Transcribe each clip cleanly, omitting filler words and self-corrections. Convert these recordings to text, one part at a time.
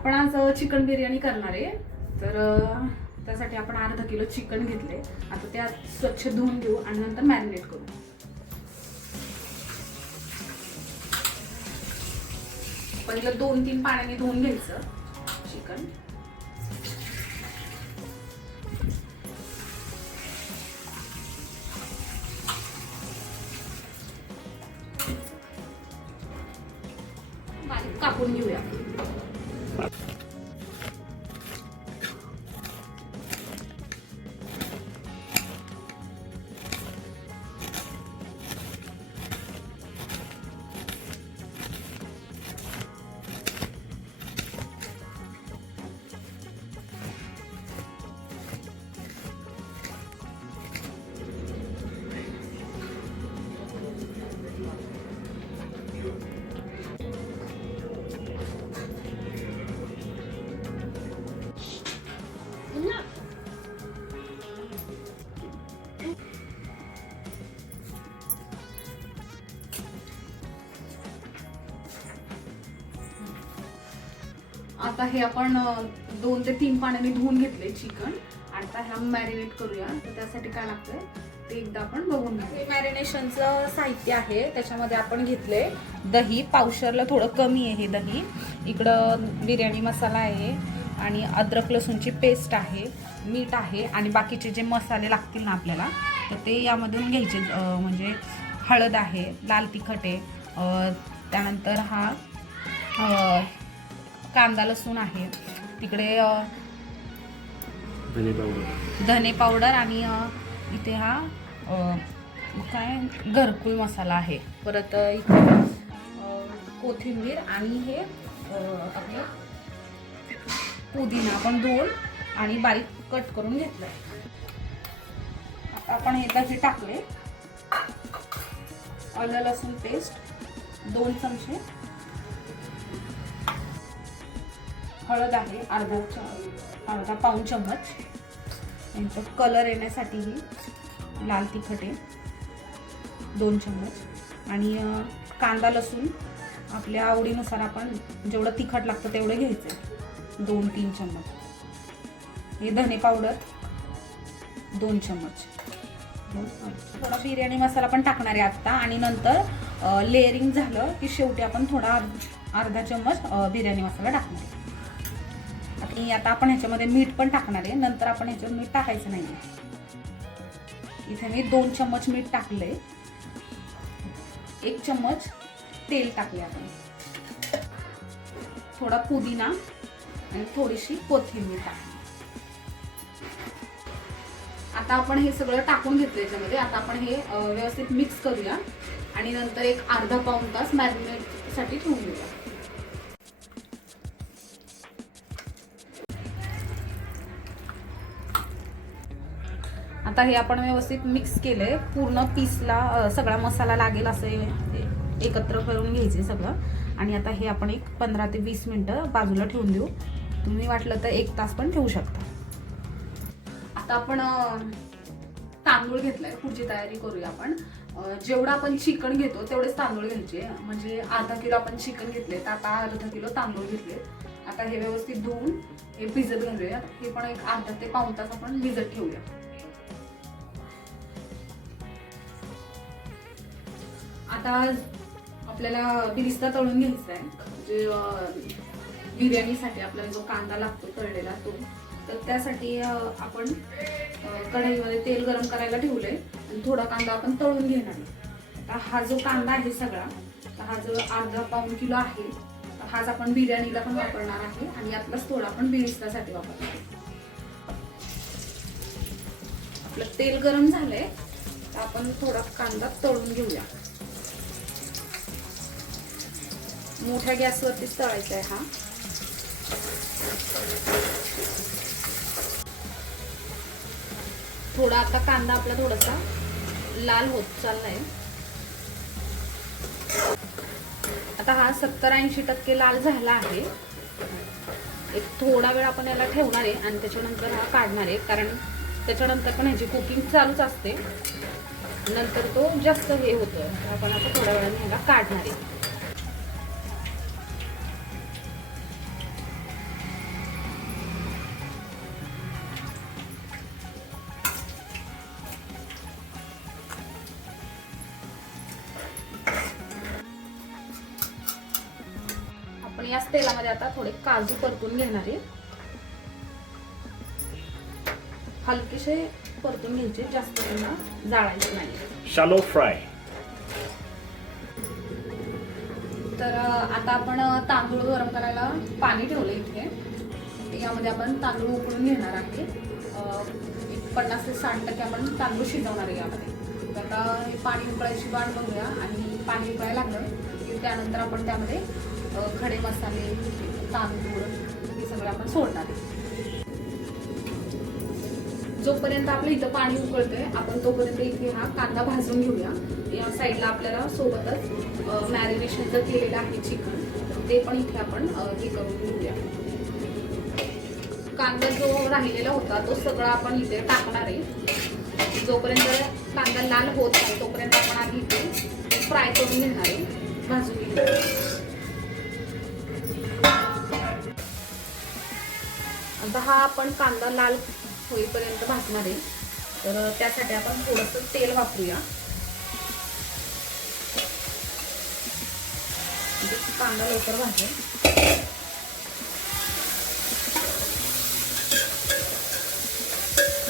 आपण आज चिकन बिर्याणी करणार आहे, तर त्यासाठी आपण अर्धा किलो चिकन घेतले. आता ते स्वच्छ धुवून घेऊ आणि नंतर मॅरिनेट करू. पहिलं 2-3 पाण्याने धुवून घ्यायचं चिकन. बारीक कापून घेऊया. आता हे आपण 2 ते 3 पाण्याने धुवून घेतले चिकन. आता ह्या मॅरिनेट करूया. तर त्यासाठी काय लागतंय ते एकदा आपण बघून घेऊ. हे मॅरिनेशनचं साहित्य आहे. त्याच्यामध्ये आपण घेतले दही, पावशरला थोडं कमी आहे हे दही. इकडं बिर्याणी मसाला आहे आणि अद्रक लसूणची पेस्ट आहे, मीठ आहे आणि बाकीचे जे मसाले लागतील ना आपल्याला तर ते यामधून घ्यायचे. म्हणजे हळद आहे, लाल तिखट आहे, त्यानंतर हा कांदा लसूण आहे, तिकडे धने पावडर आणि इथे हा काय घरकुल मसाला आहे. परत इथे कोथिंबीर आणि हे आपलं पुदिना आपण धुवून आणि बारीक कट करून घेतलंय. आता आपण हे दही टाकले, आलं लसूण पेस्ट 2 चमचे, हळद आहे अर्धा पाऊण चम्मच, नंतर कलर येण्यासाठी ही लाल तिखट आहे 2 चम्मच आणि कांदा लसूण आपल्या आवडीनुसार आपण जेवढं तिखट लागतं तेवढं घ्यायचं 2-3 चम्मच. हे धने पावडर 2 चम्मच. थोडा बिर्याणी मसाला पण टाकणार आहे आत्ता आणि नंतर लेअरिंग झालं की शेवटी आपण थोडा अर्धा चम्मच बिर्याणी मसाला टाकणार आहे. आणि आता आपण ह्याच्यामध्ये मीठ पण टाकणार आहे. नंतर आपण ह्याच्यावर मीठ टाकायचं नाही. इथे मी 2 चम्मच मीठ टाकले, 1 चम्मच तेल टाकले आपण, थोडा पुदिना आणि थोडीशी कोथिंबीर टाकली. आता आपण हे सगळं टाकून घेतलं याच्यामध्ये. आता आपण हे व्यवस्थित मिक्स करूया आणि नंतर एक अर्धा पाऊण तास मॅरिनेट साठी ठेवून देऊया. आता हे आपण व्यवस्थित मिक्स केलंय, पूर्ण पीसला सगळा मसाला लागेल असं एकत्र करून घ्यायचे सगळं. आणि आता हे आपण एक 15 ते 20 मिनिटं बाजूला ठेवून देऊ. तुम्ही वाटलं तर 1 तास पण ठेवू शकता. आता आपण तांदूळ घेतलाय, पुढची तयारी करूया आपण. जेवढं आपण चिकन घेतो तेवढेच तांदूळ घ्यायचे. म्हणजे अर्धा किलो आपण चिकन घेतले तर आता अर्धा किलो तांदूळ घेतले. आता हे व्यवस्थित धुवून हे भिजत घालूया. हे पण एक अर्धा ते पाऊण तास आपण भिजत ठेवूया. आता आपल्याला बिरिस्ता तळून घ्यायचा आहे. म्हणजे बिर्याणीसाठी आपल्याला जो कांदा लागतो तळलेला तो, तर त्यासाठी आपण कढईमध्ये तेल गरम करायला ठेवलंय आणि थोडा कांदा आपण तळून घेणार आहे. आता हा जो कांदा आहे सगळा, तर हा जो अर्धा पाऊण किलो आहे, तर हाच आपण बिर्याणीला पण वापरणार आहे आणि यातलाच थोडा आपण बिरिस्तासाठी वापरणार आहे. आपलं तेल गरम झालंय तर आपण थोडा कांदा तळून घेऊया. मोठ्या गॅसवरतीच तळायचा आहे हा. थोडा आता कांदा आपला थोडासा लाल होत चाललाय. आता हा 70-80% लाल झाला आहे. एक थोडा वेळ आपण याला ठेवणार आहे आणि त्याच्यानंतर हा काढणार आहे, कारण त्याच्यानंतर पण ह्याची कुकिंग चालूच असते. नंतर तो जास्त हे होतं. आपण आता थोड्या वेळाने ह्याला काढणार आहे. आणि याच तेलामध्ये आता थोडे काजू परतून घेणार आहे. हलकेसे परतून घ्यायचे, जास्त त्यांना जाळायचं नाही. Shallow fry. तर आता आपण तांदूळ गरम करायला पाणी ठेवलं इथे. यामध्ये आपण तांदूळ उकळून घेणार आहे. 50 ते 60% आपण तांदूळ शिजवणार आहे यामध्ये. तर आता हे पाणी उकळायची वाट बघूया आणि पाणी उकळायला लागलं की त्यानंतर आपण त्यामध्ये खडे मसाले, तांदूळ हे सगळं आपण सोडणार आहे. जोपर्यंत आपलं इथं पाणी उकळतंय आपण तोपर्यंत इथे हा कांदा भाजून घेऊया. या साईडला आपल्याला सोबतच मॅरिनेशन जर केलेलं आहे चिकन ते पण इथे आपण हे करून घेऊया. कांदा जो राहिलेला होता तो सगळा आपण इथे टाकणार आहे. जोपर्यंत कांदा लाल होत आहे तोपर्यंत आपण आधी इथे फ्राय करून घेणार आहे, भाजून घेणार. आता हा आपण कांदा लाल होईपर्यंत भाजणार आहे. तर त्यासाठी आपण थोडंसं तेल वापरूया. कांदा लवकर भाजेल.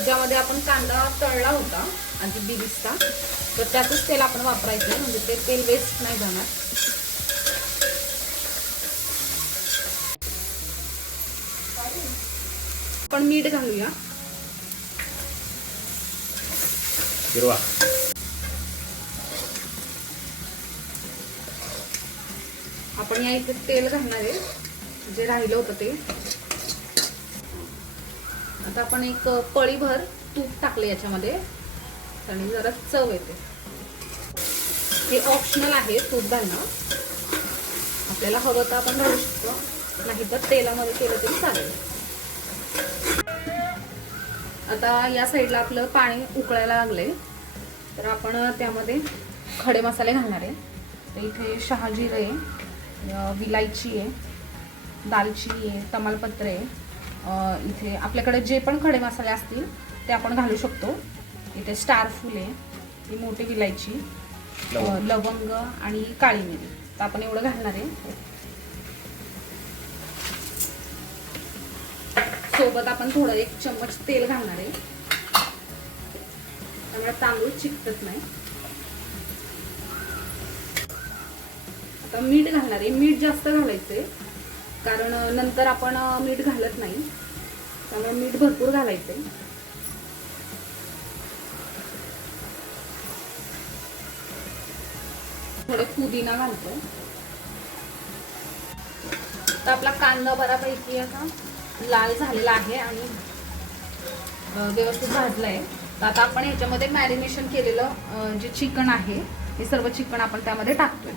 ज्यामध्ये आपण कांदा तळला होता आधी बिरिस्ता, तर त्यातच तेल आपण वापरायचं, म्हणजे ते तेल वेस्ट नाही जाणार. आपण मीठ घालूया. हिरवा. आपण या इथे तेल घालणार आहे, जे राहिलं होतं ते. आता आपण एक पळीभर तूप टाकले याच्यामध्ये आणि जरा चव येते. हे ऑप्शनल आहे तूप घालणं. आपल्याला हवं तर आपण घालू शकतो, नाही तर तेलामध्ये केलं तरी चालेल. आता या साईडला आपलं पाणी उकळायला लागले, तर आपण त्यामध्ये खडे मसाले घालणार आहे. तर इथे शहाजीरे आहे, विलायची आहे, दालचिनी आहे, तमालपत्र आहे. इथे आपल्याकडे जे पण खडे मसाले असतील ते आपण घालू शकतो. इथे स्टार फूल आहे, ही मोठी विलायची, लवंग आणि काळी मिरी. तर आपण एवढं घालणार आहे. सोबत आपण थोडं 1 चम्मच तेल घालणार आहे, त्यामुळे तांदूळ चिकटत नाही. आता मीठ घालणार आहे. मीठ जास्त घालायचंय कारण नंतर आपण मीठ घालत नाही, त्यामुळे मीठ भरपूर घालायचंय. थोडे पुदिना घालतो. तर आपला कांदा बऱ्यापैकी असा लाल झालेला आहे आणि व्यवस्थित भाजलाय. तर आता आपण ह्याच्यामध्ये मॅरिनेशन केलेलं जे चिकन आहे हे सर्व चिकन आपण त्यामध्ये टाकतोय.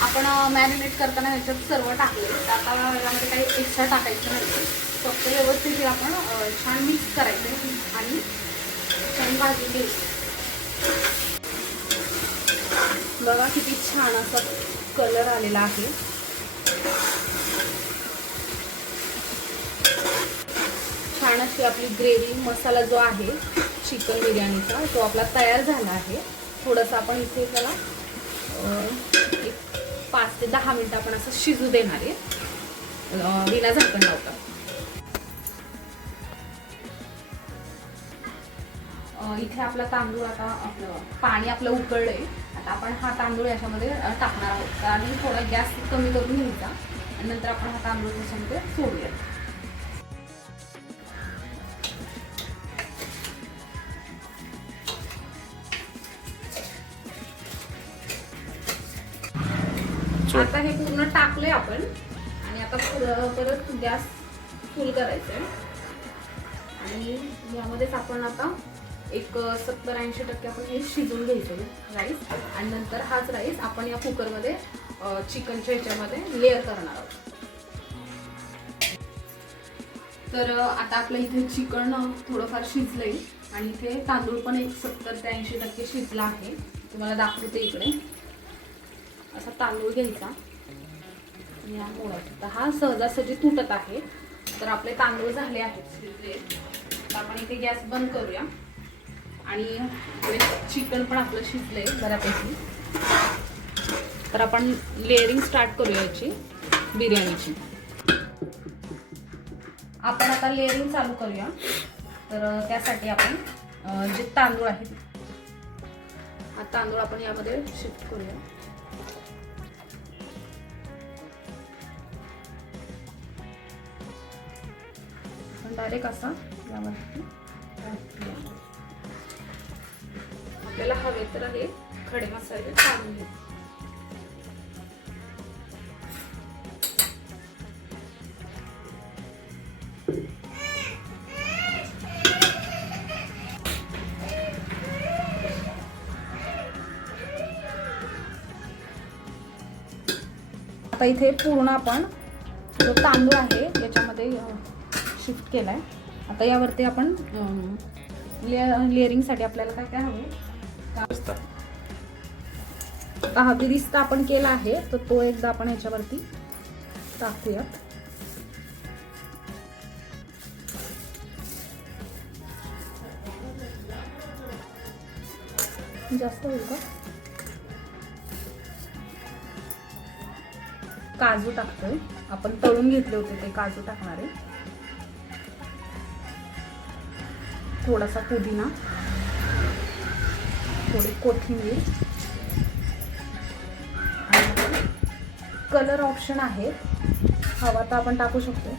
आपण मॅरिनेट करताना ह्याच्यात सर्व टाकले. आता यामध्ये काही एक्स्ट्रा टाकायचं नाही, फक्त व्यवस्थित आपण छान मिक्स करायचं आणि छान भाजून घ्यायचं. बघा किती छान असा कलर आलेला आहे. छान अशी आपली ग्रेव्ही मसाला जो आहे चिकन बिर्याणीचा तो आपला तयार झाला आहे. थोडंसं आपण इथे त्याला 5 ते 10 मिनिटं आपण असं शिजू देणार आहे विना झाकण लावता. इथे आपला तांदूळ आता आपलं पाणी आपलं उकळलंय. आता आपण हा तांदूळ याच्यामध्ये टाकणार आहोत आणि थोडा गॅस कमी करून घ्यायचा आणि नंतर आपण हा तांदूळ त्याच्यामध्ये सोडूया. आता हे पूर्ण टाकले आपण आणि आता परत गॅस फुल करायचंय आणि यामध्येच आपण आता एक 70-80% आपण हे शिजून घ्यायचं राईस आणि नंतर हाच राईस आपण या कुकरमध्ये चिकनच्या ह्याच्यामध्ये लेअर करणार आहोत. तर आता आपलं इथे चिकन थोडंफार शिजलंय आणि इथे तांदूळ पण एक 70 ते 80% शिजला आहे. तुम्हाला दाखवते इकडे. असा तांदूळ घ्यायचा आणि हा मोडायचा. तर हा सहजासहजी तुटत आहे तर आपले तांदूळ झाले आहेत शिजले. तर आपण इथे गॅस बंद करूया आणि चिकन पण आपलं शिजलंय बऱ्यापैकी. तर आपण लेअरिंग स्टार्ट करूया याची बिर्याणीची. आपण आता लेअरिंग चालू करूया. तर त्यासाठी आपण जे तांदूळ आहेत हा तांदूळ आपण यामध्ये शिफ्ट करूया. डायरेक्ट असा यावरती आपल्याला हवे तर हे खडे मसाले काढून घेऊ. आता इथे पूर्ण आपण जो तांदूळ आहे याच्यामध्ये शिफ्ट केलाय. आता यावरती आपण लेअरिंगसाठी आपल्याला काय काय हवे. आता हा बिरिस्ता आपण केला आहे तर तो एकदा आपण याच्यावरती टाकूयात. जास्त होईल का. काजू टाकतोय आपण, तळून घेतले होते ते काजू टाकणार आहे. थोडासा पुदिना, थोडी कोथिंबीर आणि कलर ऑप्शन आहे, हवा तर आपण टाकू शकतो.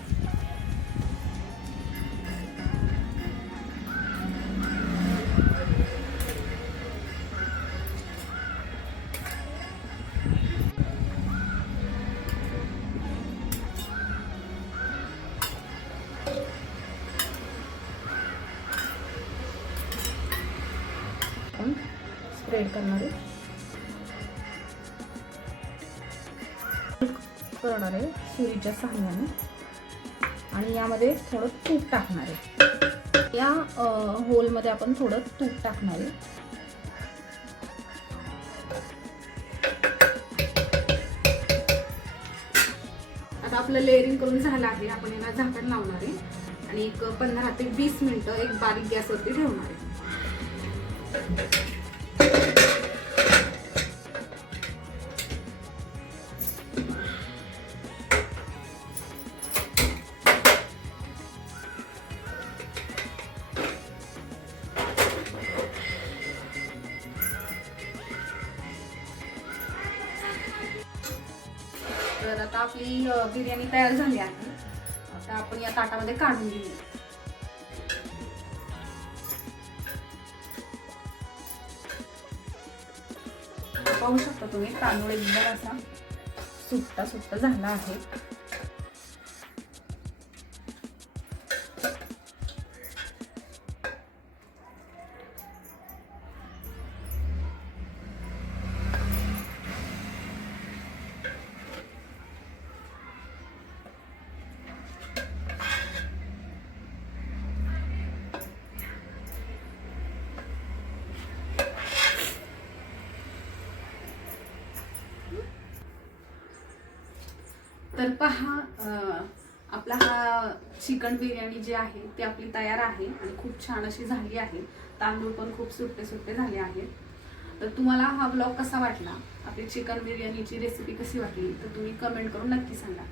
स्प्रेड करणार आहे सुरीच्या सहाय्याने आणि यामध्ये थोडं तूप टाकणार आहे. या होलमध्ये आपण थोडं तूप टाकणार आहे. आता आपलं लेअरिंग करून झालं आहे. आपण याला झाकण लावणार आहे आणि एक 15 ते 20 मिनिटं एक बारीक गॅसवरती ठेवणार आहे. तर आता आपली बिर्याणी तयार झाली आहे. आता आपण या ताटामध्ये काढून घेऊया. पाहू शकता तुम्ही तांदूळ एकदम असा सुट्टा सुट्टा झाला आहे. तर पहा आपला हा चिकन बिर्याणी जी आहे ती आपली तयार आहे आणि खूप छान अशी झाली आहे. तांदूळ पण खूप सुट्टे सुट्टे झाले आहेत. तर तुम्हाला हा व्लॉग कसा वाटला, आपली चिकन बिर्याणीची रेसिपी कशी वाटली तर तुम्ही कमेंट करून नक्की सांगा.